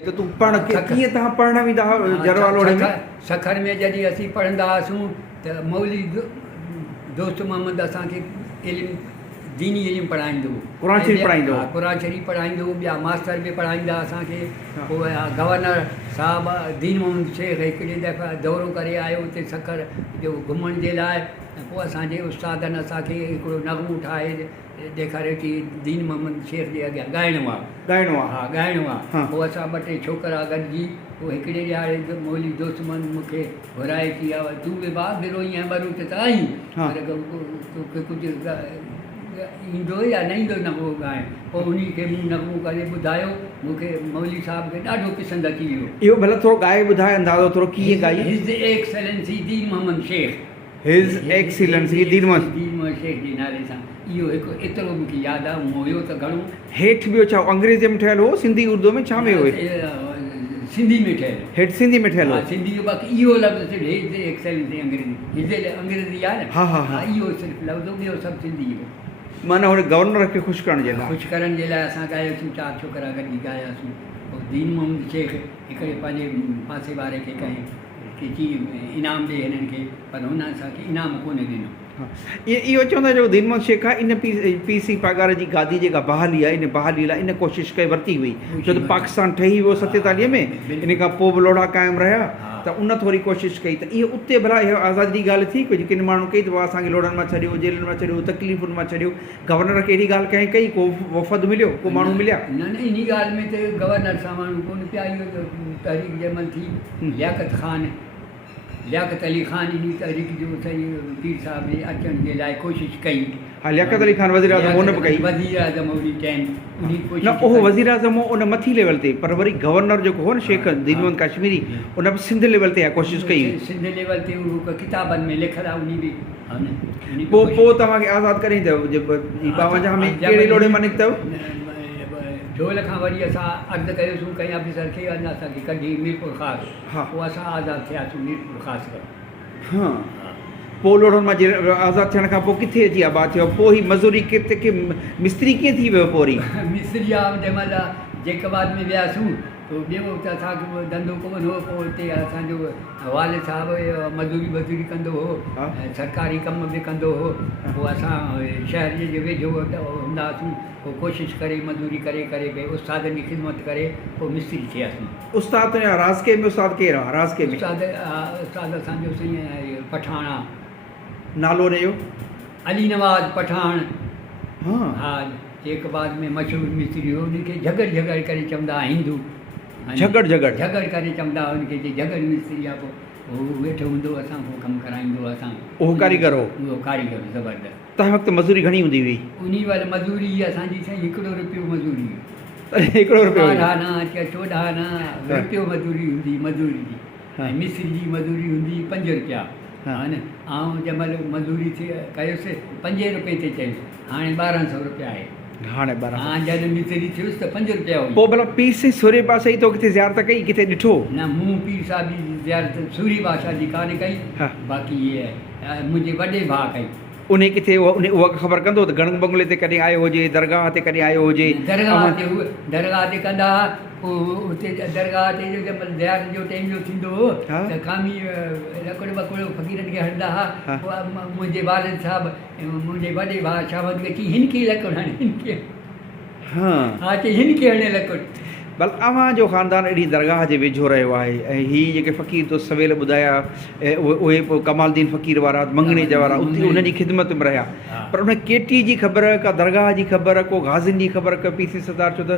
तो तू पढ़ के कीअं तव्हां पढ़ण वेंदा हुआ जरवालोड़े में? सखर में जॾहिं असीं पढ़ंदा हुआसीं त मौली दोस्त मोहम्मद असांखे इल्मु दीनी इल्मु पढ़ाईंदो हो। क़ुरान शरीफ़ पढ़ाईंदो हो? हा, क़ुरान शरीफ़ पढ़ाईंदो हो। ॿिया मास्टर बि पढ़ाईंदा असांखे। पोइ गवर्नर साहब दीन मोहम्मद शेख हिकिड़ी दफ़ा दौरो करे आयो हुते सखर जो घुमण जे लाइ। पोइ असांजे उस्तादनि असांखे हिकिड़ो नगमो ठाहे ॾेखारियो की दीन मोहम्मद शेख जे अॻियां ॻाइणो आहे। हा, ॻाइणो आहे। पोइ असां ॿ टे छोकिरा गॾिजी पोइ हिकिड़े ॾियारे मौली दोस्त मोहम्मद मूंखे घुराए की तूं बि भाउ रोई ऐं बरूत त आई पर तोखे कुझु ईंदो या न ईंदो नगमो ॻाइण। पोइ उन खे मूं नगमो करे ॿुधायो। मूंखे मौली साहब खे ॾाढो पसंदि अची वियो। इहो भला थोरो ॻाए ॿुधाए अंदाज़ो थोरो कीअं ॻाई? हिज़ एक्सलेंसी दीन मोहम्मद शेख। हिज़ एक्सीलेंसी दीन मोहम्मद शेख जे नाले सां इहो हिकु एतिरो मूंखे यादि आहे। मूं हुयो त घणो। हेठि ॿियो छा अंग्रेज़ी में ठहियलु हो, सिंधी उर्दू में छा में हुए? सिंधी में ठहियलु। हेठि सिंधी में ठहियलु हो? सिंधी जो बाक़ी इहो लफ़्ज़ सिर्फ़ु हिज़ एक्सलेंसी अंग्रेज़ी हिज़ अंग्रेज़ी आहे न। हा इहो सिर्फ़ु लफ़्ज़ ॿियो सभु सिंधी हो। माना हुन गवर्नर खे ख़ुशि करण जे लाइ? ख़ुशि करण जे लाइ असां ॻायोसीं। 4 छोकिरा गॾिजी ॻायासीं। पोइ दीन मोहम्मद शेख हिकिड़े पंहिंजे पासे वारे खे कयईं की जी इनाम ॾे हिननि खे, पर हुन असांखे इनाम कोन ॾिनो। इहो चवंदा जो दीन मोहम्मद शेख आहे इन पीसी पघार जी गादी जेका बहाली आहे इन बहाली लाइ इन कोशिशि कई वरिती हुई छो त पाकिस्तान ठही वियो 47 में। इन खां पोइ बि लोढ़ा क़ाइमु रहिया त उन थोरी कोशिशि कई त इहो उते भला इहो आज़ादी जी ॻाल्हि थी कोई जेके माण्हू कई त असांखे लोढ़नि मां छॾियो, जेलनि मां छॾियो, तकलीफ़ुनि मां छॾियो। गवर्नर खे अहिड़ी ॻाल्हि कंहिं कई? को वफ़द मिलियो, को माण्हू मिलिया? न इन ॻाल्हि में त गवर्नर सां माण्हू कोन पिया। इहो तहरीक जमल थी। लियाकत अली ख़ान इन तहरीक जो सही पीर साहब जे अचण जे लाइ कोशिशि कई। हा, लियाकत अली ख़ान वज़ीर आज़म उन बि कई। वज़ीर आज़म ओड़ी टाइम न उहो वज़ीर आज़म उन मथी लेवल ते, पर वरी गवर्नर जेको हो न शेख दीन मोहम्मद कश्मीरी उन बि सिंध लेवल ते कोशिशि कई। सिंध लेवल ते उहो किताबनि में लिखियलु आहे। उन बि पोइ तव्हांखे आज़ादु करे ईंदव 52 में कहिड़े लोढ़े मां निकितव? झोल खां वरी असां अर्ज़ु कयोसीं कंहिं ऑफिसर खे अञा असांखे कढी मीरपुर ख़ासि। पोइ असां आज़ादु थियासीं मीरपुर ख़ासि कर। हा, पोइ लोढ़नि मां आज़ादु थियण खां पोइ किथे अची आबाद थियो? पोइ ही मज़ूरी किथे मिस्त्री कीअं थी वियो? पोइ मिस्त्री आहे जंहिं महिल जैकबाद में वियासीं तो ॿियो त असांखे धंधो कोन हो। पोइ हुते असांजो वालिद साहिबु मज़ूरी कंदो हो, सरकारी कम बि कंदो हो। पोइ असां शहर जे वेझो हूंदा हुआसीं। पोइ कोशिशि करे मज़ूरी करे भई उस्तादनि जी ख़िदमत करे पोइ मिस्त्री थियासीं। उस्ताद राज़के में उस्ताद केरु आहे? राज़के में उस्ताद असांजो साईं पठाण आहे। नालो हुनजो? अली नवाज़ पठाण। हा, जैकबाद में मशहूरु मिस्त्री हो। उनखे झगड़ करे चवंदा हिंदू। झगड़ करे चवंदा हुनखे जे झगड़ मिस्त्री आहे। पोइ उहो वेठो हूंदो असां पोइ कमु कराईंदो असां। उहो कारीगर हो? उहो कारीगर ज़बरदस्त। तंहिं वक़्तु मज़ूरी घणी हूंदी हुई? उन वक़्तु मज़ूरी असांजी साईं 1 रुपयो मज़ूरी। 1 रुपयो? 14 रुपयो मज़ूरी हूंदी मज़ूरी जी। मिस्त्री जी मज़ूरी हूंदी 5 रुपया। हा न। ऐं जंहिं महिल मज़ूरी थी कयोसीं 5 रुपए ते चयोसीं। हाणे 1200 रुपया आहे। हाणे 1200। हा, जॾहिं मिस्त्री थियुसि त 5 रुपया हुई। पोइ भला पीर से सूरे पासे ई तो किथे ज़ियारत कई? किथे ॾिठो? न, मूं पीर साहिब जी ज़ियारत सूरी बादशाह जी कान कई। बाक़ी इहे मुंहिंजे वॾे भाउ कई। उन किथे उहा ख़बर कंदो त गणग बंगले ते कॾहिं आयो हुजे, दरगाह ते कॾहिं आयो हुजे? दरगाह ते कंदा। पोइ उते दरगाह ते जंहिं ज़ियारत जो टाइम जो थींदो हो त कामी लकड़ वकड़ फ़क़ीरनि खे हणंदा हुआ। पोइ मुंहिंजे वालिद साहिबु मुंहिंजे वॾे भाउ शाबत खे चई हिन खे लकड़ हणे, हिन खे। हा, चई हिन खे हणे लकड़। भला अव्हांजो ख़ानदान अहिड़ी दरगाह जे वेझो रहियो आहे ऐं हीअ जेके फ़क़ीर तो सवेल ॿुधाया उहे पोइ कमालदीन फ़क़ीर वारा मङणे जा वारा उते उनजी ख़िदमत में रहिया। पर उन केटी जी ख़बर, का दरगाह जी ख़बर, को गाज़िन जी ख़बर, का पीसी सरदार छो त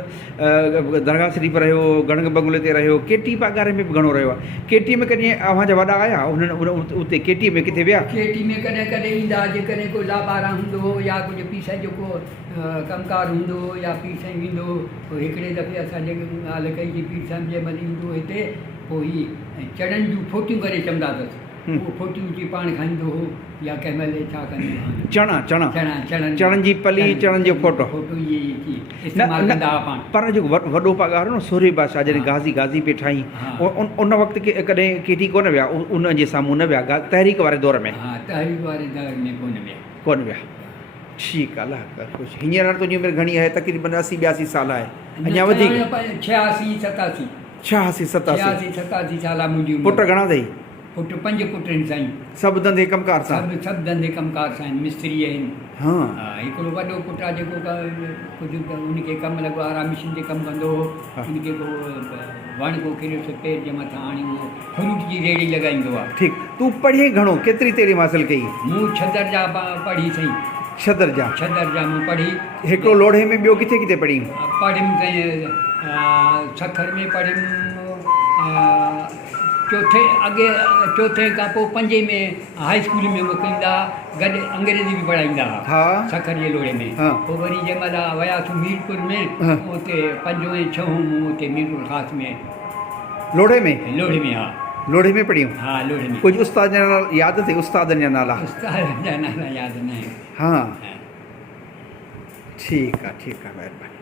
दरगाह शरीफ़ रहियो, गणग बंगले ते रहियो, केटी पागारे में बि घणो रहियो आहे। केटी में कॾहिं अव्हांजा वॾा आया उन्हनि उते केटी में किथे विया? केटी में कॾहिं ईंदा जेकॾहिं को लाॿारा हूंदो हो या कुझु पीस जेको कमकार हूंदो हो या पीर साईं ईंदो हो। पोइ हिकिड़े दफ़े असां जेके ॻाल्हि कई की पीर साईं जंहिं महिल ईंदो हिते पोइ हीअ चणनि जूं फोटियूं करे चवंदा अथसि। उहो फोटियूं जी पाण खाईंदो हो या कंहिं महिल छा कंदो चणनि जी पली, चणनि जो फोटो इहे इस्तेमालु कंदा हुआ पाण। पर जेको वॾो पघार हो न सूरे बादशाह जॾहिं गाज़ी पे ठाही उन वक़्तु कॾहिं केटी कोन विया उनजे साम्हूं? न विया तहरीक वारे दौर में? हा, तहरीक वारे दौर में कोन विया। ठीकु आहे, अलाह ख़ुशि। हींअर तुंहिंजी उमिरि घणी आहे? तक़रीबन 80-82 साल आहे। अञा वधीक? 86-87। 86 87 86 साल मुंहिंजी पुट घणा अथई? पुट 5 पुट आहिनि साईं। सभु धंधे कमकार सां? सभु धंधे कमकार सां आहिनि, मिस्त्री आहिनि। हाँ हा, हिकिड़ो वॾो पुटु आहे जेको कुझु उनखे कमु लॻो आराम मशीन ते कमु कंदो हो। हा। उनखे को वण को किरियोसि पेर जे मथां हाणे उहो फ्रूट जी रेड़ी लॻाईंदो आहे। ठीकु। तूं पढ़ी घणो, केतिरी तइलीम हासिल कई? मूं 6 दर्जा पढ़ी साईं। 6 दर्जा? 6 दर्जा मूं पढ़ी। हिकिड़ो लोढ़े में, ॿियो किथे किथे पढ़ी? पढ़ियुमि साईं सखर में पढ़ियुमि, चौथे खां पोइ 5 में हाई स्कूल में मोकिलींदा, गॾु अंग्रेजी बि पढ़ाईंदा हुआ। हा सखर जे लोढ़े में। हाँ। पोइ वरी जंहिं महिल वियासीं मीरपुर में, हाँ। उते 5 ऐं 6 मूं उते मीरपुर ख़ासि में लोढ़े में? लोढ़े में। हा लोढ़े में पढ़ियूं? हा लोढ़े में। कुझु उस्ताद जा नाला यादि अथई? उस्तादनि जा नाला? उस्ताद जा नाला यादि न आहे। हाँ ठीकु आहे, ठीकु आहे, महिरबानी।